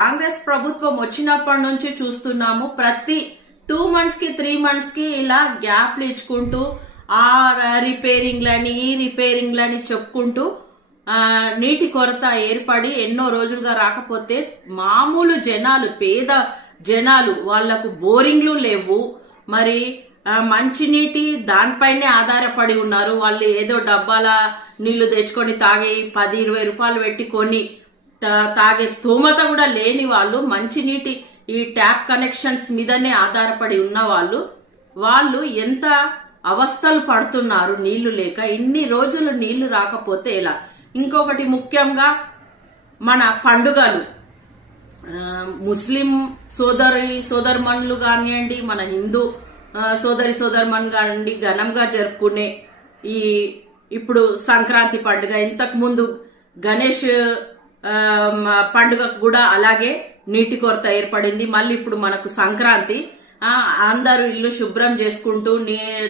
కాంగ్రెస్ ప్రభుత్వం వచ్చినప్పటి నుంచి చూస్తున్నాము. ప్రతి టూ మంత్స్కి త్రీ మంత్స్కి ఇలా గ్యాప్లు ఇచ్చుకుంటూ ఆ రిపేరింగ్లని ఈ రిపేరింగ్లని చెప్పుకుంటూ నీటి కొరత ఏర్పడి ఎన్నో రోజులుగా రాకపోతే మామూలు జనాలు పేద జనాలు వాళ్ళకు బోరింగ్లు లేవు. మరి మంచినీటి దానిపైనే ఆధారపడి ఉన్నారు. వాళ్ళు ఏదో డబ్బాల నీళ్ళు తెచ్చుకొని తాగి పది ఇరవై రూపాయలు పెట్టి కొని తాగే స్తోమత కూడా లేని వాళ్ళు మంచినీటి ఈ ట్యాప్ కనెక్షన్స్ మీదనే ఆధారపడి ఉన్న వాళ్ళు వాళ్ళు ఎంత అవస్థలు పడుతున్నారు నీళ్ళు లేక ఇన్ని రోజులు నీళ్ళు రాకపోతే ఎలా? ఇంకొకటి ముఖ్యంగా మన పండుగలు. ముస్లిం సోదరి సోదరుమణులు కానివ్వండి మన హిందూ సోదరి సోదరుమణులు కానివ్వండి ఘనంగా జరుపుకునే ఈ ఇప్పుడు సంక్రాంతి పండుగ ఇంతకు ముందు గణేష్ ఆ, పండుగకు కూడా అలాగే నీటి కొరత ఏర్పడింది. మళ్ళీ ఇప్పుడు మనకు సంక్రాంతి అందరూ ఇల్లు శుభ్రం చేసుకుంటూ నీ